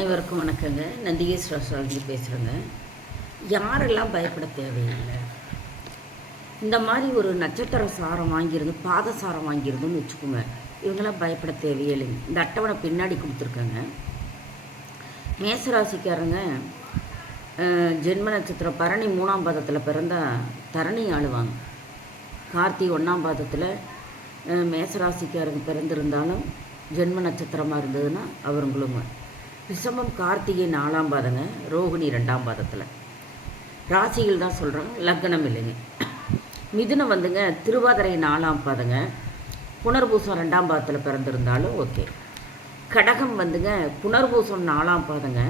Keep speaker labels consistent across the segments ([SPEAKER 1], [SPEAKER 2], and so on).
[SPEAKER 1] அனைவருக்கும் நந்திகேஸ்வர சுவாமி பேசுகிறேங்க யாரெல்லாம் பயப்பட தேவையில்லை? இந்த மாதிரி ஒரு நட்சத்திர சாரம் வாங்கியிருந்து பாத சாரம் வாங்கியிருந்துன்னு வச்சுக்கோங்க. இவங்கெல்லாம் பயப்பட தேவையே இல்லைங்க இந்த அட்டவணை பின்னாடி கொடுத்துருக்காங்க. மேசராசிக்காரங்க ஜென்ம நட்சத்திரம் பரணி மூணாம் பாதத்தில் பிறந்தால் தரணி ஆளுவாங்க. கார்த்திகை ஒன்றாம் பாதத்தில் மேசராசிக்காரங்க பிறந்திருந்தாலும் ஜென்ம நட்சத்திரமாக இருந்ததுன்னா அவருங்களுங்க ரிஷபம் கார்த்திகை நாலாம் பாதங்க ரோகிணி ரெண்டாம் பாதத்தில். ராசிகள் தான் சொல்கிறாங்க லக்னம் இல்லைங்க. மிதுனம் வந்துங்க திருவாதிரை நாலாம் பாதங்க புனர்பூசம் ரெண்டாம் பாதத்தில் பிறந்திருந்தாலும் ஓகே. கடகம் வந்துங்க புனர்பூசம் நாலாம் பாதங்க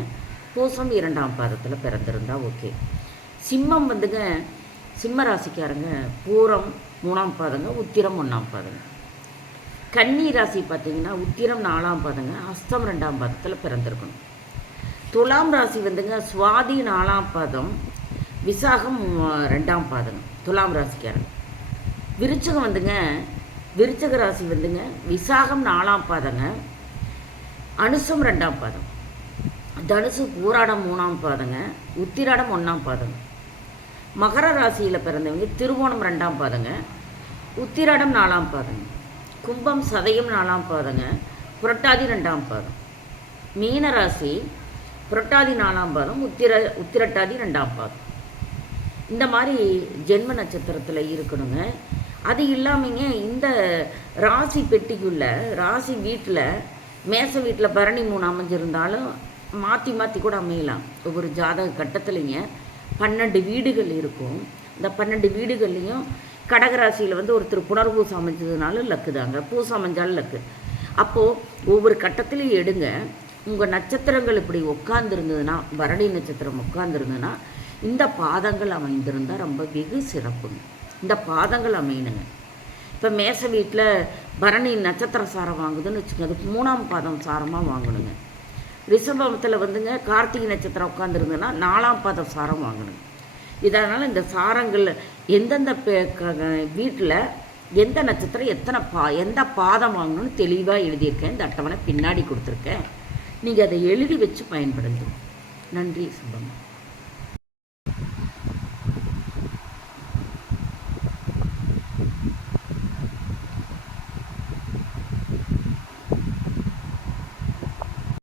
[SPEAKER 1] பூசம் இரண்டாம் பாதத்தில் பிறந்திருந்தா ஓகே. சிம்மம் வந்துங்க சிம்ம ராசிக்காரங்க பூரம் மூணாம் பாதங்க உத்திரம் ஒன்றாம் பாதங்க. கன்னி ராசி பார்த்தீங்கன்னா உத்திரம் நாலாம் பாதங்க அஸ்தம் ரெண்டாம் பாதத்தில் பிறந்திருக்கணும். துலாம் ராசி வந்துங்க சுவாதி நாலாம் பாதம் விசாகம் ரெண்டாம் பாதம் துலாம் ராசிக்காரங்க. விருச்சகம் வந்துங்க விருச்சக ராசி வந்துங்க விசாகம் நாலாம் பாதங்க அனுசம் ரெண்டாம் பாதம். தனுசு பூராடம் மூணாம் பாதங்க உத்திராடம் ஒன்றாம் பாதங்க மகர ராசியில் பிறந்தவங்க திருவோணம் ரெண்டாம் பாதங்க உத்திராடம் நாலாம் பாதங்க. கும்பம் சதயம் நாலாம் பாதங்க புரட்டாதி ரெண்டாம் பாதம். மீன ராசி புரட்டாதி நாலாம் பாதம் உத்திர உத்திரட்டாதி ரெண்டாம் பாதம். இந்த மாதிரி ஜென்ம நட்சத்திரத்தில் இருக்கணுங்க. அது இல்லாமங்க இந்த ராசி பெட்டிக்குள்ள ராசி வீட்டில் மேச வீட்டில் பரணி மூணு அமைஞ்சிருந்தாலும் மாற்றி மாற்றி கூட அமையலாம். ஒவ்வொரு ஜாதக கட்டத்துலைங்க பன்னெண்டு வீடுகள் இருக்கும். இந்த பன்னெண்டு வீடுகள்லையும் கடகராசியில் வந்து ஒருத்தர் புனர்பூசம் அமைஞ்சதுனாலும் லக்கு தாங்க. பூசம் அமைஞ்சாலும் லக்கு. அப்போது ஒவ்வொரு கட்டத்திலையும் எடுங்க. உங்கள் நட்சத்திரங்கள் இப்படி உட்காந்துருந்ததுன்னா பரணி நட்சத்திரம் உட்காந்துருந்ததுன்னா இந்த பாதங்கள் அமைந்திருந்தால் ரொம்ப வெகு சிறப்புங்க. இந்த பாதங்கள் அமையணுங்க. இப்போ மேச வீட்டில் பரணி நட்சத்திர சாரம் வாங்குதுன்னு வச்சுக்கோங்க. அதுக்கு மூணாம் பாதம் சாரமாக வாங்கணுங்க. ரிஷபத்தில் வந்துங்க கார்த்திகை நட்சத்திரம் உட்காந்துருந்ததுன்னா நாலாம் பாதம் சாரம் வாங்கணுங்க. இதனால் இந்த சாரங்கள் எந்தெந்த வீட்டில் எந்த நட்சத்திரம் எத்தனை பா எந்த பாதம் வாங்கணும்னு தெளிவாக எழுதியிருக்கேன். இந்த அட்டவணை பின்னாடி கொடுத்துருக்கேன். நீங்கள் அதை எழுதி வச்சு பயன்படுத்தும் நன்றி சுபமா